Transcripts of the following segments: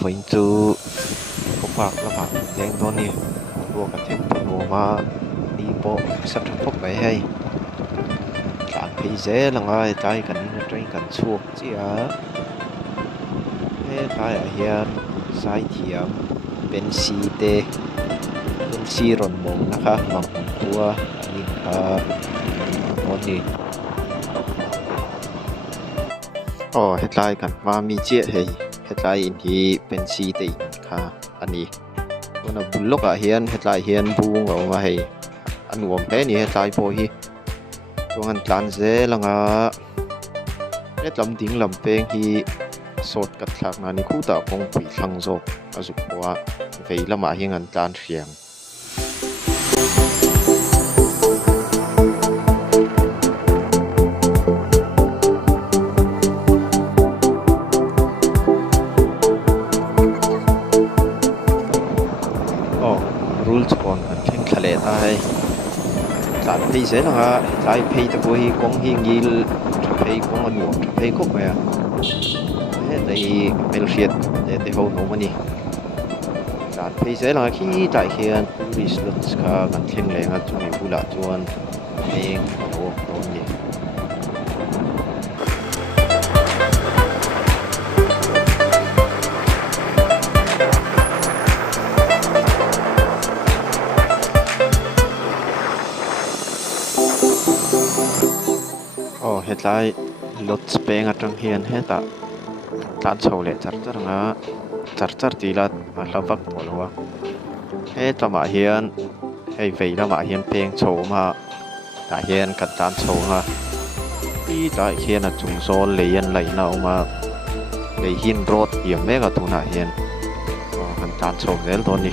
Vinh chú phúc bạc là bạn tiếng thôi nè đua cả thêm đồ mà đi bộ sắp thực phúc vậy hay bạn thấy dễ là ngay trái cảnh chuột chứ thế trái ở hiện sai thiểm bên xì tê bên xì rộn mông nè mặc cua anh thôi nè hết lại cảnh mà mi chết hay hết lại in thì bên xì tê anh đi nó bún lúc hiền hết lại hiền buông ở ngoài ăn uống thế này hết lại bồi hi cho ăn tán dễ là ngà hết làm tiếng làm beng hi sốt cắt lạc này khu ta không bị thăng dọc à dục quá vậy là mà hiền ăn tán riêng rules còn thêm khá lệ tai lại pay dễ là ngà lại pay ta bồi hi con hiền gì pay con ăn uống pay cốc vậy thế tại bel riết để hậu nấu mà nè lại pay dễ là khi tại hiện results cả gần thêm lệ ngà chúng mình bula chuan pay nấu nè hết lại lót speng ở trong hiền hết à tan sầu lệ chặt chặt tí là lâu vắt bỏ luôn hết là mà hiền hay vậy là mà hiền peng sầu mà tại hiền cắt tan sầu mà đi tại hiền là chúng số lấy nào mà lấy hiền rốt điểm mấy cái thùng này hiền cắt tan sầu dễ thôi đi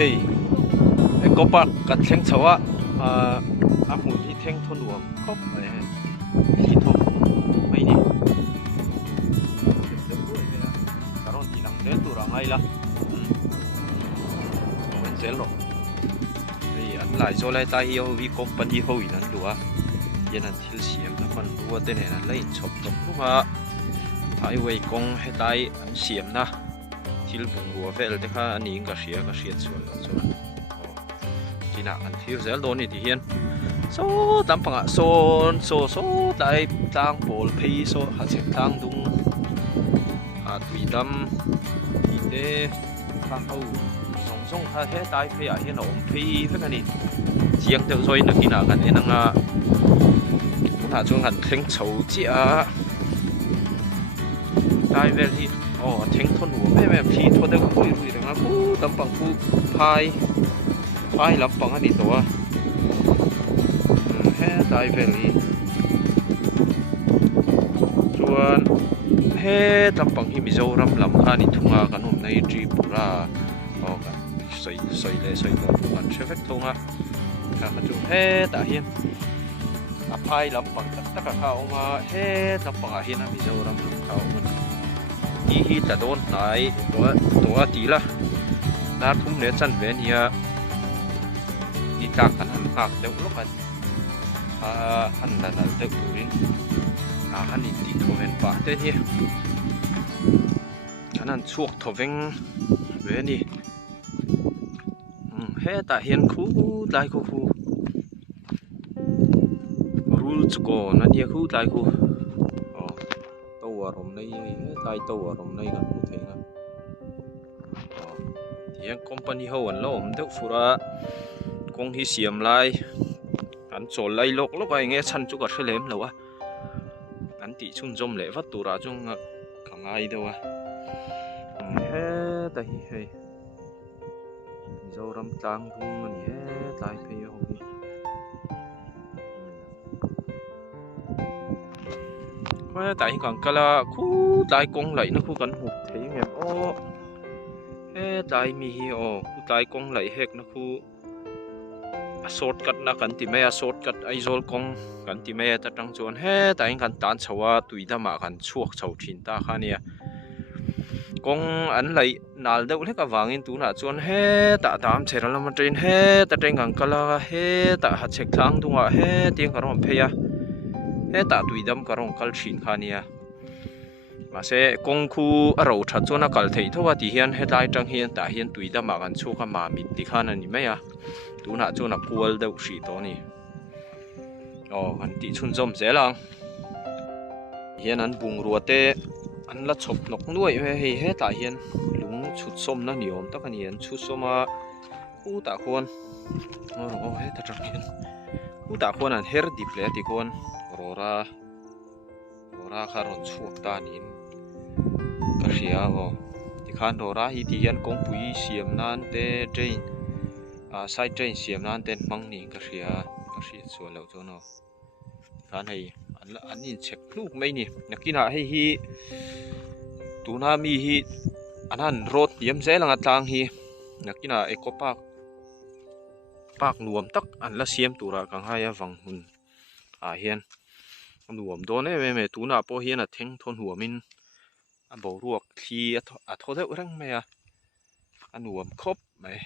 hey có bác cắt thanh cháu á muốn đi thanh thôn uống khóc này đi thôn mấy đi cả rồi thì làm đến tụi rằng hay là mình sẽ lộ thì anh lại cho lại tay yêu vì company hồi nắn đùa yên anh thiếu xiêm là phần đùa tên này là lấy chụp chụp lúc mà thái quay công hay tay anh xiêm na thiếu bụng đùa về thì anh nhìn cả xía xuân rồi thì nào anh thiếu dễ đồn thì hiền số tấm bằng số tại tăng bol pay số hạt sẽ tăng đúng tùy tâm thì thế tăng hậu song hạt hết tại pay hiền ổn pay với cái này riêng được rồi nó khi nào gần đến năng cũng là chung hạt thanh xấu chị tại về thì thanh thôn uống em phi thôn đây cũng vui rằng cú tấm bằng cú phai lắm bằng anh đi tổ hết tại về thì chuan hết tấm bằng hi mizo ram làm kha ni thunga kan hôm nay tripura kan soi nó kan traffic thunga kan chu hết tại hiền phai lắm bằng tất cả khao mà hết tấm bằng hiền mizo ram làm khao hi ta don nai to tí la na thum le chan ven hi đi tak kan han hak deuh lok han la dal deuh turin han in ti tho ven pa te hi kan han chuak tho veng ve ni he ta hian khu lai khu rules ko na ni khu lai khu rồng này tai tàu rồng này kan hmu thei nga tiang company ho an lo om deuh fura kong hi siam lai an chawl lai lok ai nge chan chu ka threlem lo a an ti chun zom le vat tura chung ka ngai deuh a he ta hi hei mizoram tlang dung ani he tai phei ho hi tại còn cái là khu tại con lại nó khu cảnh hụt thấy nghe tai mi hi o ku tai kong lai hek na khu shortcut na kan ti me a shortcut aizol kong kan ti me ta tang chuan tai kan tan chhawa tuidama kan chuak chho thin ta khania kong an lai nal deuh hlek awangin tuna chuan ta tam cheralama train ta train kan kala ta ha chek thlang dunga tiang karom pheya ta tuidam karong kal thin khania mà sẽ công khu ở đầu thật cho nó cần thấy thôi thì hiện tại trong hiện tại hiện tùy đã mà gần số cái mà mít thì khăn này mấy à tú nãy cho nó cuốn đâu xí đó nè gần tí chun zoom dễ lang hiện anh bung ruột tê anh là chụp nóc nuôi hay hết tại hiện lúng chút xôm nó nhiều tất cả hiện chút xôm mà u tạ khuôn hết thật rằng hiện u tạ khuôn anh hết đi plei thì khuôn rồi ra khá rồi chuột ta nín cái gì à thì khán đồ ra thì hiện công bùi xiêm nan tê train side train xiêm nan tê măng nín cái gì xua lâu cho nó khán này anh nhìn check lúc mấy nè nhắc kia hay hi tu na mi hi anh road yếm dễ là ngắt lang hi nhắc kia eco park nuông tắc anh là xiêm tu ra càng hay vòng hun hiện nuông đó này mẹ tu na po hiện là theng thôn hùa min anh bảo ruột khi thôi đấy răng mày anh nuông khóc mày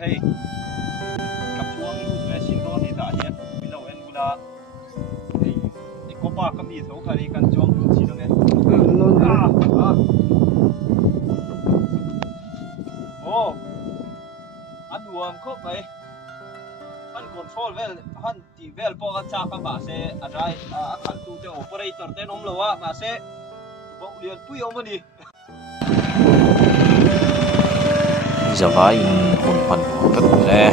hey cặp chuông luôn về xin đó thì đã hiện bây giờ em cũng đã thì có ba cái gì thấu khai căn chuông chỉ được nghe ô anh đuông khóc vậy anh control vel anh thì vel po cái cha cái bà sẽ ở đây khẩn tu cho operator tên ông lâu á bà sẽ bộ liền tui ông mà đi giờ vai hồn phần rất là